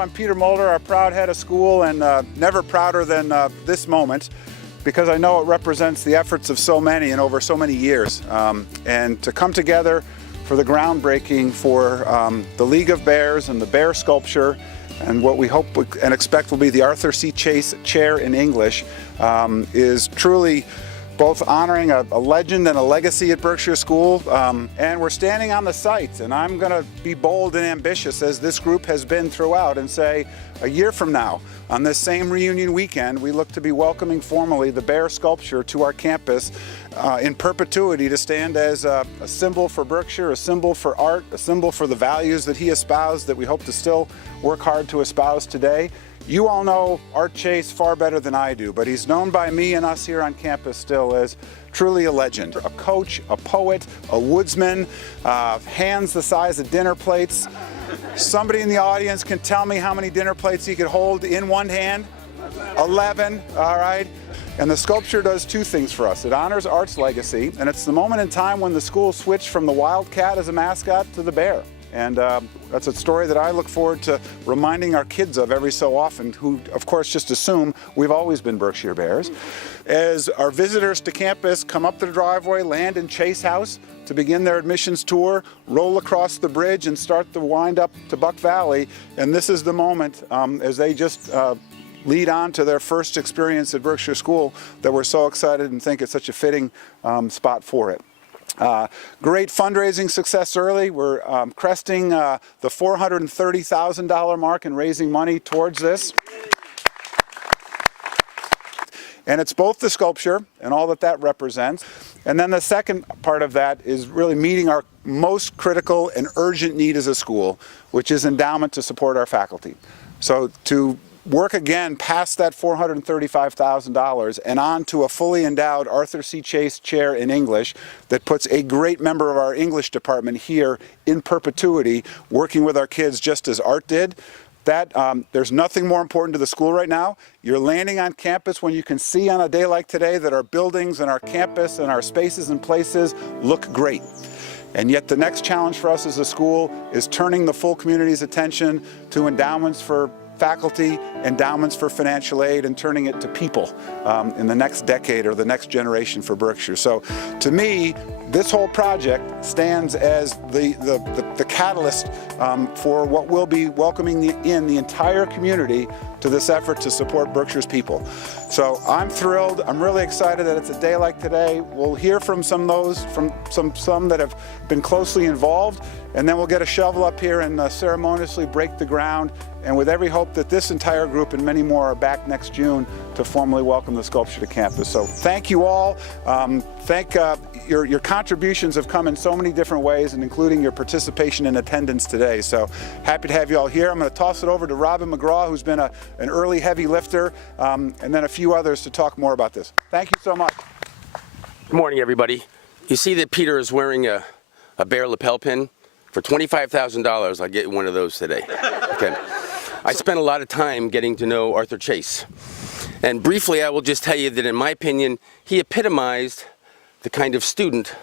I'm Pieter Mulder, our proud head of school, and never prouder than this moment, because I know it represents the efforts of so many and over so many years. And to come together for the groundbreaking for the League of Bears and the Bear Sculpture, and what we hope and expect will be the Arthur C. Chase Chair in English, is truly both honoring a legend and a legacy at Berkshire School, and we're standing on the site, and I'm going to be bold and ambitious, as this group has been throughout, and say a year from now, on this same reunion weekend, we look to be welcoming formally the Bear Sculpture to our campus in perpetuity, to stand as a symbol for Berkshire, a symbol for art, a symbol for the values that he espoused, that we hope to still work hard to espouse today. You all know Art Chase far better than I do, but he's known by me and us here on campus still as truly a legend. A coach, a poet, a woodsman, hands the size of dinner plates. Somebody in the audience can tell me how many dinner plates he could hold in one hand? 11, all right. And the sculpture does two things for us. It honors Art's legacy, and it's the moment in time when the school switched from the Wildcat as a mascot to the Bear. And that's a story that I look forward to reminding our kids of every so often, who of course just assume we've always been Berkshire Bears. As our visitors to campus come up the driveway, land in Chase House to begin their admissions tour, roll across the bridge and start the wind up to Buck Valley. And this is the moment as they just lead on to their first experience at Berkshire School, that we're so excited and think it's such a fitting spot for it. Great fundraising success early. We're cresting the $430,000 mark and raising money towards this. And it's both the sculpture and all that that represents. And then the second part of that is really meeting our most critical and urgent need as a school, which is endowment to support our faculty. So to work again past that $435,000 and on to a fully endowed Arthur C. Chase Chair in English that puts a great member of our English department here in perpetuity, working with our kids just as Art did. That there's nothing more important to the school right now. You're landing on campus when you can see on a day like today that our buildings and our campus and our spaces and places look great. And yet the next challenge for us as a school is turning the full community's attention to endowments for faculty, endowments for financial aid, and turning it to people in the next decade or the next generation for Berkshire. So to me, this whole project stands as the catalyst for what will be welcoming the entire community to this effort to support Berkshire's people. So I'm thrilled. I'm really excited that it's a day like today. We'll hear from some that have been closely involved, and then we'll get a shovel up here and ceremoniously break the ground, and with every hope that this entire group and many more are back next June to formally welcome the sculpture to campus. So thank you all. Your contributions have come in so many different ways, and including your participation in attendance today. So happy to have you all here. I'm going to toss it over to Robin McGraw, who's been an early heavy lifter, and then a few others to talk more about this. Thank you so much. Good morning, everybody. You see that Pieter is wearing a bear lapel pin? For $25,000, I'll get you one of those today. Okay. I spent a lot of time getting to know Arthur Chase. And briefly, I will just tell you that in my opinion, he epitomized the kind of student,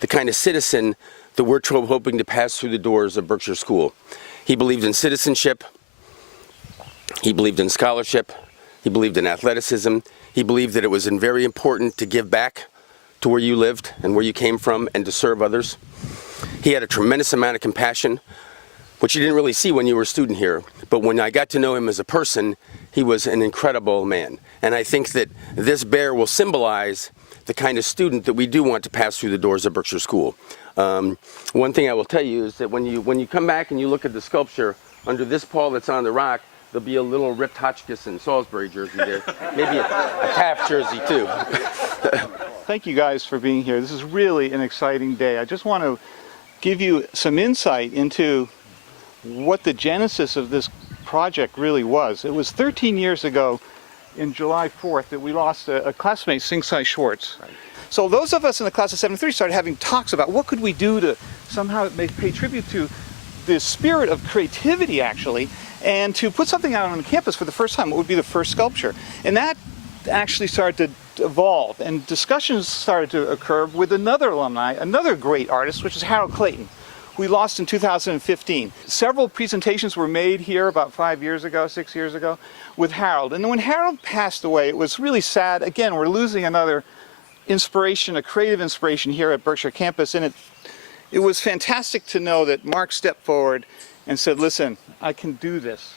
the kind of citizen that we're hoping to pass through the doors of Berkshire School. He believed in citizenship. He believed in scholarship. He believed in athleticism. He believed that it was very important to give back to where you lived and where you came from and to serve others. He had a tremendous amount of compassion, which you didn't really see when you were a student here. But when I got to know him as a person, he was an incredible man. And I think that this bear will symbolize the kind of student that we do want to pass through the doors of Berkshire School. One thing I will tell you is that when you come back and you look at the sculpture, under this paw that's on the rock, there'll be a little ripped Hotchkiss Salisbury jersey there. Maybe a Taft jersey too. Thank you guys for being here. This is really an exciting day. I just want to give you some insight into what the genesis of this project really was. It was 13 years ago, in July 4th, that we lost a classmate, Sing-Sai Schwartz. Right. So those of us in the class of 73 started having talks about what could we do to somehow pay tribute to the spirit of creativity, actually, and to put something out on the campus for the first time. What would be the first sculpture? And that actually started to evolve, and discussions started to occur with another alumni, another great artist, which is Harold Clayton. we lost in 2015. Several presentations were made here about 5 years ago, 6 years ago, with Harold. And then when Harold passed away, it was really sad. Again, we're losing another inspiration, a creative inspiration here at Berkshire campus. And it was fantastic to know that Mark stepped forward and said, listen, I can do this.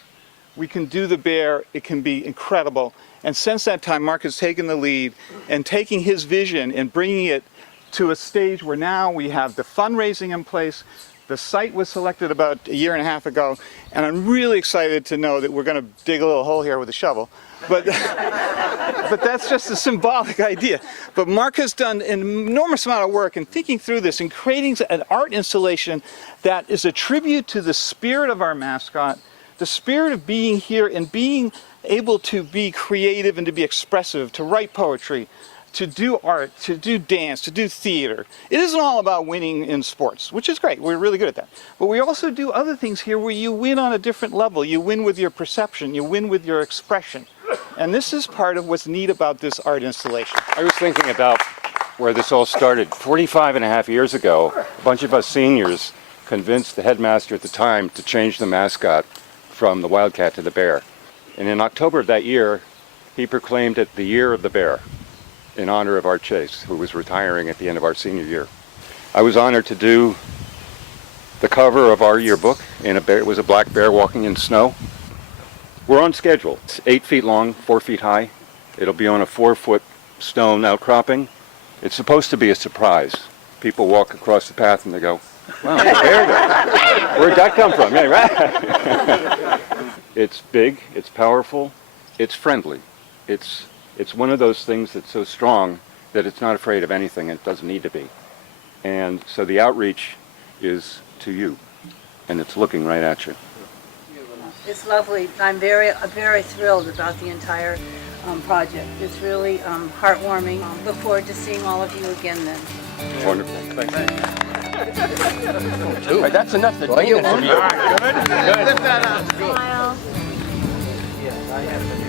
We can do the bear. It can be incredible. And since that time, Mark has taken the lead and taking his vision and bringing it to a stage where now we have the fundraising in place. The site was selected about a year and a half ago, and I'm really excited to know that we're going to dig a little hole here with a shovel. But, but that's just a symbolic idea. But Mark has done an enormous amount of work in thinking through this and creating an art installation that is a tribute to the spirit of our mascot, the spirit of being here and being able to be creative and to be expressive, to write poetry, to do art, to do dance, to do theater. It isn't all about winning in sports, which is great. We're really good at that. But we also do other things here where you win on a different level. You win with your perception. You win with your expression. And this is part of what's neat about this art installation. I was thinking about where this all started. 45 and a half years ago, a bunch of us seniors convinced the headmaster at the time to change the mascot from the Wildcat to the bear. And in October of that year, he proclaimed it the Year of the Bear, in honor of Art Chase, who was retiring at the end of our senior year. I was honored to do the cover of our yearbook, and it was a black bear walking in snow. We're on schedule. It's 8 feet long, 4 feet high. It'll be on a 4-foot stone outcropping. It's supposed to be a surprise. People walk across the path and they go, wow, a bear there. Where'd that come from? Yeah, right. It's big, it's powerful, it's friendly. It's one of those things that's so strong that it's not afraid of anything, and it doesn't need to be. And so the outreach is to you, and it's looking right at you. It's lovely. I'm very thrilled about the entire project. It's really heartwarming. Look forward to seeing all of you again then. Wonderful. Thank you. All right, that's enough. That's good. Smile. Yes, I have to